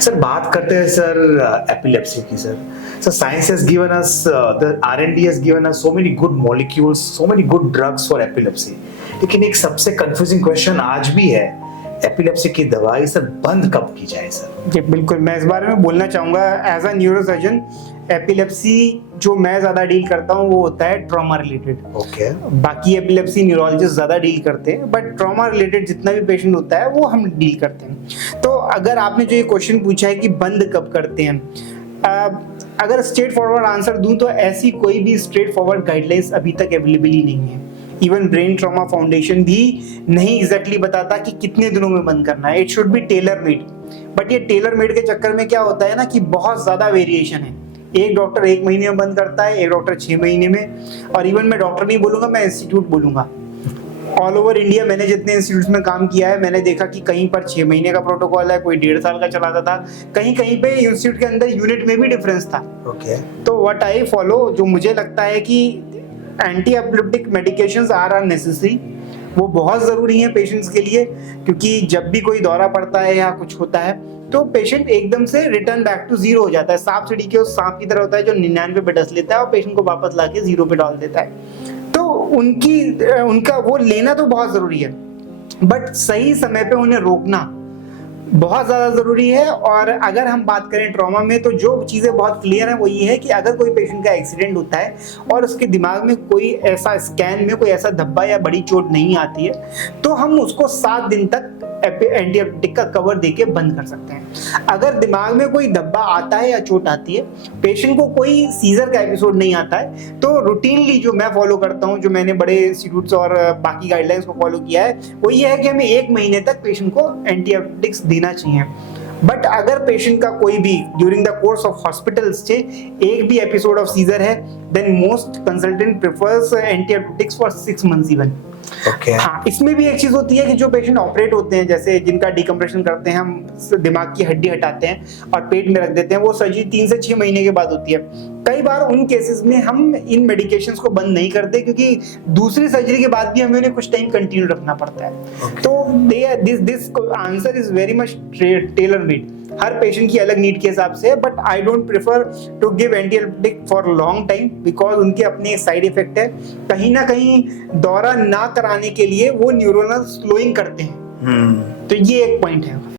Sir बात करते हैं सर एपिलेप्सी की sir. So science has given us the R&D has given us so many good molecules, so many good drugs for epilepsy. लेकिन एक सबसे confusing question आज भी है, एपिलेप्सी की दवाई सर बंद कब की जाए सर? जी बिल्कुल, मैं इस बारे में बोलना चाहूँगा. एज अ न्यूरोसर्जन, एपिलेप्सी जो मैं ज़्यादा डील करता हूँ वो होता है ट्रॉमा रिलेटेड. ओके. बाकी एपिलेप्सी न्यूरोलॉजिस्ट ज़्यादा डील करते हैं, बट ट्रॉमा रिलेटेड जितना भी पेशेंट होता है वो हम डील करते हैं. तो अगर आपने जो ये क्वेश्चन पूछा है कि बंद कब करते हैं, अगर स्ट्रेट फॉरवर्ड आंसर दूं तो ऐसी कोई भी स्ट्रेट फॉरवर्ड गाइडलाइंस अभी तक अवेलेबल ही नहीं है. इवन ब्रेन ट्रॉमा फाउंडेशन भी नहीं एग्जैक्टली बताता कि कितने दिनों में बंद करना है. It should be tailor made. But ये टेलर मेड के चक्कर में क्या होता है ना कि बहुत ज़्यादा वेरिएशन है. एक डॉक्टर 1 महीने में बंद करता है, एक डॉक्टर 6 महीने में. और इवन मैं डॉक्टर नहीं बोलूँगा, मैं इंस्टीट्यूट बोलूँगा. ऑल ओवर इंडिया मैंने जितने इंस्टीट्यूट्स में काम किया है, मैंने देखा कि कहीं पर 6 महीने का प्रोटोकॉल है, कोई 1.5 साल का चलाता था, कहीं कहीं पे इंस्टीट्यूट के अंदर यूनिट में भी डिफरेंस था. ओके. तो व्हाट आई फॉलो, जो मुझे लगता है कि anti epileptic medications are necessary, वो बहुत ज़रूरी हैं पेशेंट्स के लिए. क्योंकि जब भी कोई दौरा पड़ता है या कुछ होता है तो पेशेंट एकदम से रिटर्न बैक टू जीरो हो जाता है. सांप सीढ़ी के उस सांप की तरह होता है जो 99 पे डस लेता है और पेशेंट को वापस ला के 0 पे डाल देता है. तो उनका वो लेना तो बहुत ज़रूरी है, बट सही समय पे उन्हें रोकना बहुत ज़्यादा ज़रूरी है. और अगर हम बात करें ट्रॉमा में, तो जो चीज़ें बहुत क्लियर है वो ये है कि अगर कोई पेशेंट का एक्सीडेंट होता है और उसके दिमाग में कोई ऐसा स्कैन में कोई ऐसा धब्बा या बड़ी चोट नहीं आती है, तो हम उसको 7 दिन तक एंटी एपिलेप्टिक का कवर देके बंद कर सकते हैं. अगर दिमाग में कोई धब्बा आता है या चोट आती है, पेशेंट को कोई सीजर का एपिसोड नहीं आता है, तो रूटीनली जो मैं फॉलो करता हूँ, जो मैंने बड़े इंस्टीट्यूट्स और बाकी गाइडलाइंस को फॉलो किया है, वो ये है कि हमें 1 महीने तक पेशेंट को एंटी एपिलेप्टिक्स देना चाहिए. बट अगर पेशेंट का कोई भी during the course of hospital stay एक भी एपिसोड ऑफ सीजर है, then most consultant prefers anti epileptics for 6 months even. Okay. हाँ, इसमें भी एक चीज होती है कि जो पेशेंट ऑपरेट होते हैं, जैसे जिनका डिकम्प्रेशन करते हैं, हम दिमाग की हड्डी हटाते हैं और पेट में रख देते हैं, वो सर्जरी 3 से 6 महीने के बाद होती है. कई बार उन केसेस में हम इन मेडिकेशंस को बंद नहीं करते, क्योंकि दूसरी सर्जरी के बाद भी हमें उन्हें कुछ टाइम कंटिन्यू रखना पड़ता है. तो this answer is very much tailor made. हर पेशेंट की अलग नीड के हिसाब से, but I don't prefer to give anti epileptic for long time, because उनके अपने साइड इफेक्ट है. कहीं ना कहीं दौरा ना कराने के लिए वो न्यूरोनल स्लोइंग करते हैं. तो ये एक पॉइंट है.